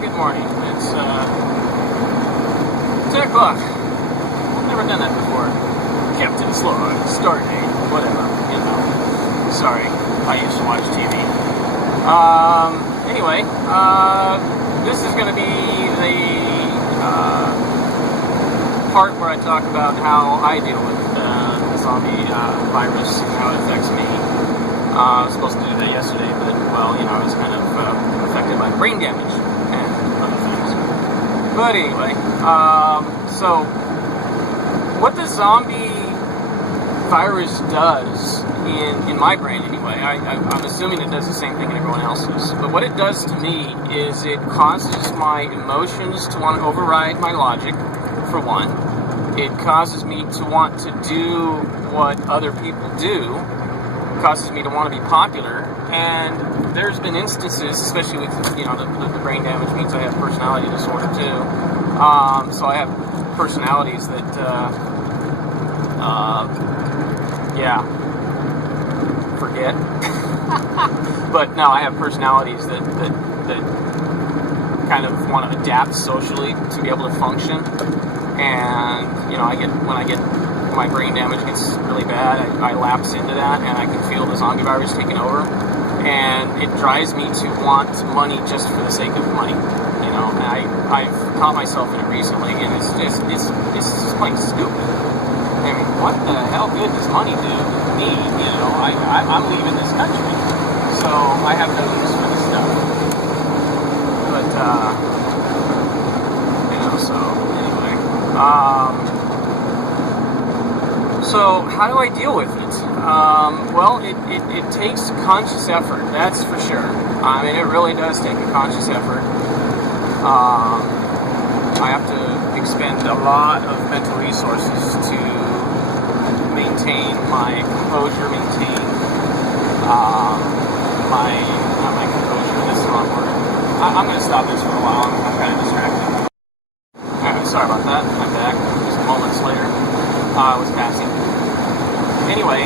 good morning. It's 10 o'clock. I've never done that before. Captain Slog, Stardate, whatever, Sorry, I used to watch TV. Anyway, this is going to be the part where I talk about how I deal with the zombie virus and how it affects me. I was supposed to do that yesterday, but, I was kind of affected by brain damage and other things. But anyway, so what the zombie virus does in my brain anyway, I'm assuming it does the same thing in everyone else's, but what it does to me is it causes my emotions to want to override my logic, for one. It causes me to want to do what other people do. It causes me to want to be popular, and there's been instances, especially with, the brain damage means I have personality disorder too, so I have personalities that, forget. But no, I have personalities that kind of want to adapt socially to be able to function. And when my brain damage gets really bad, I lapse into that, and I can feel the zombie virus taking over. And it drives me to want money just for the sake of money. And I've caught myself in it recently, and it's just plain stupid. I mean, what the hell good does money do to me? I'm leaving this country, so I have no use for this stuff. But, so anyway. So how do I deal with it? It takes conscious effort, that's for sure. I mean, it really does take a conscious effort. I have to expend a lot of mental resources to maintain my composure, not my composure, that's the wrong word. I'm going to stop this for a while, I'm kind of distracted. Sorry about that, I'm back, just moments later. I was passing. Anyway,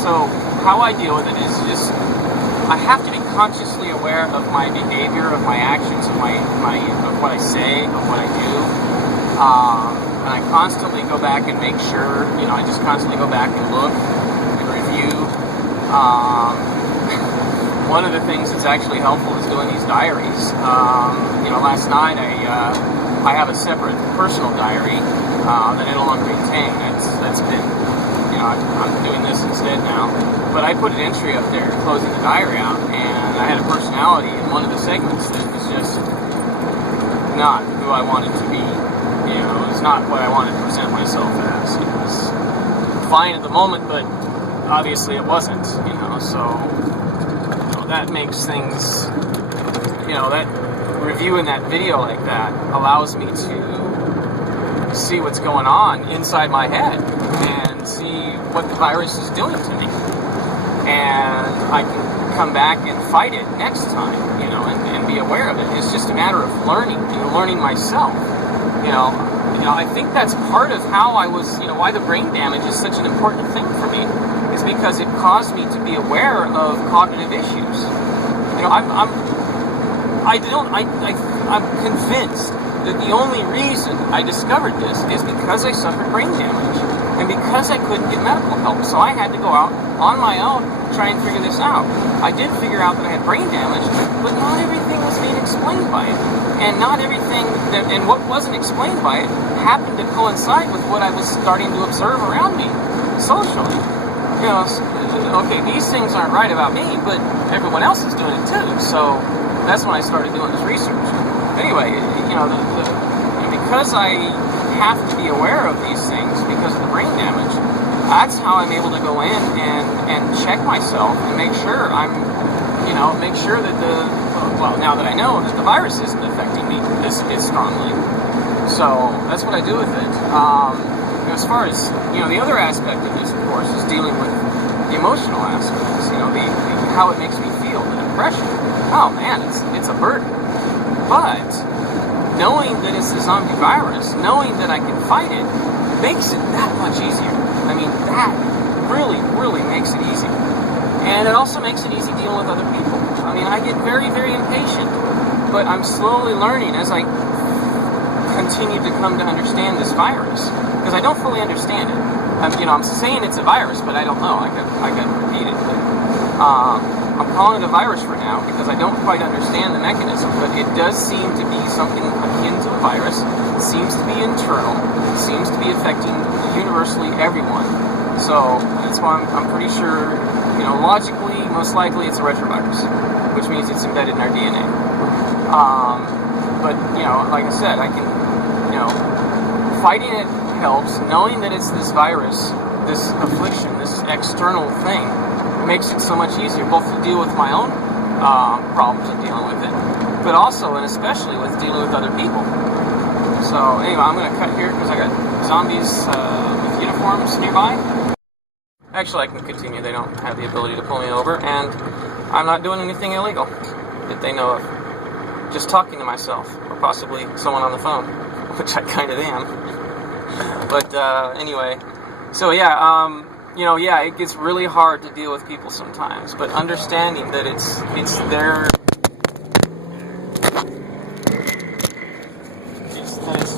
so how I deal with it is just, I have to be consciously aware of my behavior, of my actions, of of what I say, of what I do. And I constantly go back and make sure, I just constantly go back and look and review. One of the things that's actually helpful is doing these diaries. Last night I have a separate personal diary that I no longer maintain. That's been, I'm doing this instead now. But I put an entry up there closing the diary out, and I had a personality in one of the segments that was just not who I wanted to be. It's not what I wanted to present myself as. It was fine at the moment, but obviously it wasn't, so, that makes things, that reviewing that video like that allows me to see what's going on inside my head and see what the virus is doing to me. And I can come back and fight it next time, and be aware of it. It's just a matter of learning myself. I think that's part of how I was, why the brain damage is such an important thing for me, is because it caused me to be aware of cognitive issues. I'm convinced that the only reason I discovered this is because I suffered brain damage, and because I couldn't get medical help. So I had to go out on my own, try and figure this out. I did figure out that I had brain damage, but not everything was being explained by it. And not everything, and what wasn't explained by it happened to coincide with what I was starting to observe around me, socially. Okay, these things aren't right about me, but everyone else is doing it too. So that's when I started doing this research. Anyway, because I have to be aware of these things because of the brain damage, that's how I'm able to go in and check myself and make sure make sure that now that I know that the virus isn't affecting me as strongly. So that's what I do with it. As far as, the other aspect of this, of course, is dealing with the emotional aspects, how it makes me feel, the depression. Oh man, it's a burden. But knowing that it's a zombie virus, knowing that I can fight it, makes it that much easier. I mean, that really, really makes it easy. And it also makes it easy dealing with other people. I mean, I get very, very impatient but I'm slowly learning as I continue to come to understand this virus, because I don't fully understand it. I'm saying it's a virus, but I don't know. I got to repeat it. But, I'm calling it a virus for now because I don't quite understand the mechanism, but it does seem to be something akin to a virus. It seems to be internal. It seems to be affecting universally everyone. So that's why I'm pretty sure, logically, most likely it's a retrovirus, which means it's embedded in our DNA. But, like I said, I can, fighting it helps. Knowing that it's this virus, this affliction, this external thing, makes it so much easier, both to deal with my own problems of dealing with it, but also and especially with dealing with other people. So anyway, I'm going to cut here because I got zombies with uniforms nearby. Actually, I can continue. They don't have the ability to pull me over, and I'm not doing anything illegal that they know of. Just talking to myself, or possibly someone on the phone, which I kind of am. But anyway, so yeah, it gets really hard to deal with people sometimes, but understanding that it's their, that it's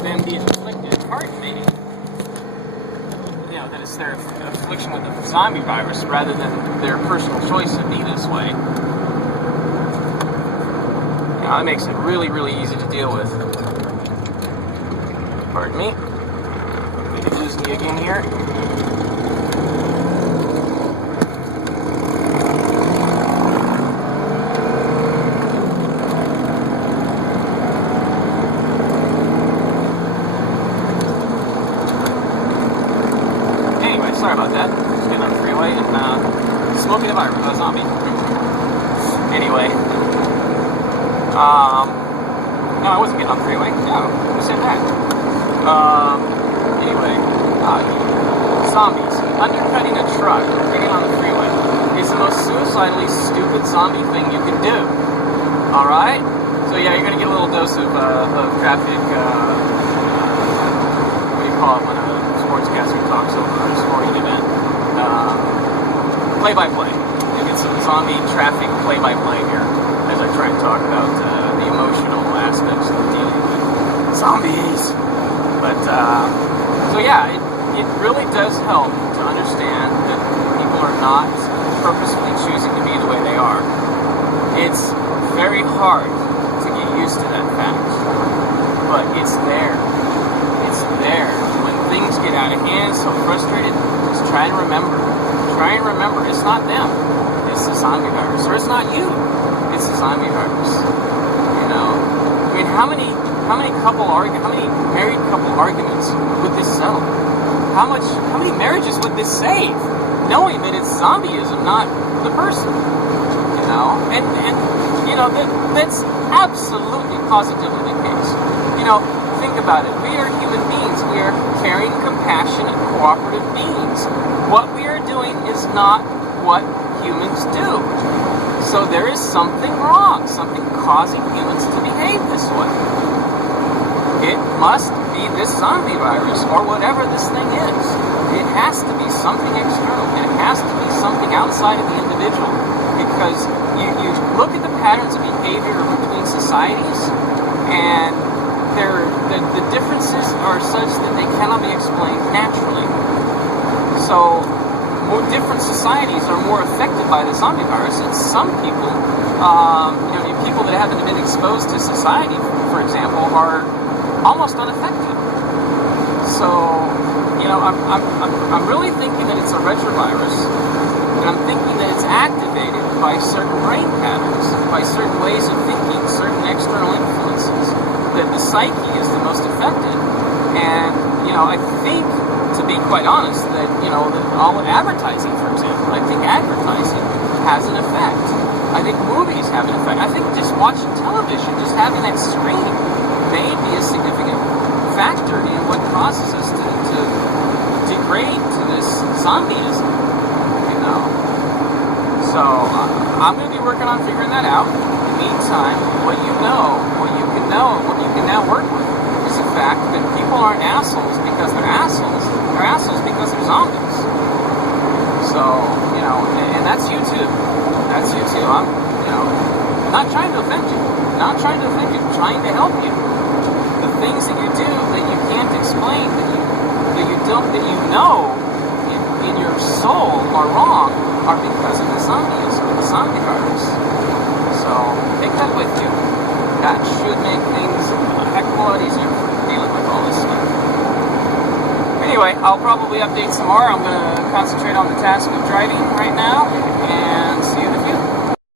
them being afflicted, hard maybe, that it's their affliction with the zombie virus rather than their personal choice to be this way. It makes it really, really easy to deal with. Pardon me. Maybe lose me again here. Sorry about that. Just getting on the freeway and smoking a virus, a zombie. Anyway. No, I wasn't getting on the freeway. No, who said that? Anyway. Zombies. Undercutting a truck or getting on the freeway is the most suicidally stupid zombie thing you can do. Alright? So yeah, you're going to get a little dose of traffic, what do you call it when a sportscaster talks over a sporting event? Play-by-play. You get some zombie traffic play-by-play here as I try and talk about the emotional aspects of dealing with zombies. But, so yeah, it really does help to understand that people are not purposefully choosing to be the way they are. It's very hard to get used to that fact, but it's there. It's there. When things get out of hand, so frustrated, just try and remember. Try and remember, it's not them. It's the zombie virus. Or it's not you. It's the zombie virus. I mean, how many married couple arguments would this settle? How many marriages would this save? Knowing that it's zombieism, not the person. That's absolutely positively the case. Think about it. We are human beings. We are caring, compassionate, cooperative beings. What we are doing is not what humans do. So there is something wrong, something causing humans to behave this way. It must be this zombie virus or whatever this thing is. It has to be something external. It has to be something outside of the individual. Because you look at the patterns of behavior between societies, and the differences are such that they cannot be explained naturally. So, more different societies are more affected by the zombie virus, and some people, people that haven't been exposed to society, for example, are almost unaffected. So, I'm really thinking that it's a retrovirus, and I'm thinking that it's activated by certain brain patterns, by certain ways of thinking, certain external influences, that the psyche is the most affected. And, I think, to be quite honest, that, all advertising, for example, I think advertising has an effect. I think movies have an effect. I think just watching television, just having that screen, may be a significant factor in what causes us to degrade to this zombieism, So, I'm going to be working on figuring that out. In the meantime, what you can now work with is the fact that people aren't assholes because they're assholes. They're assholes because they're zombies. So, and that's you too. That's you too. Not trying to offend you. Not trying to offend you. Trying to help you. The things that you do that you can't explain, that you know in your soul are wrong, are because of the zombies or the zombie virus. So take that with you. That should make things a heck of a lot easier for dealing with all this stuff. Anyway, I'll probably update some more. I'm going to concentrate on the task of driving right now, and see you in the future.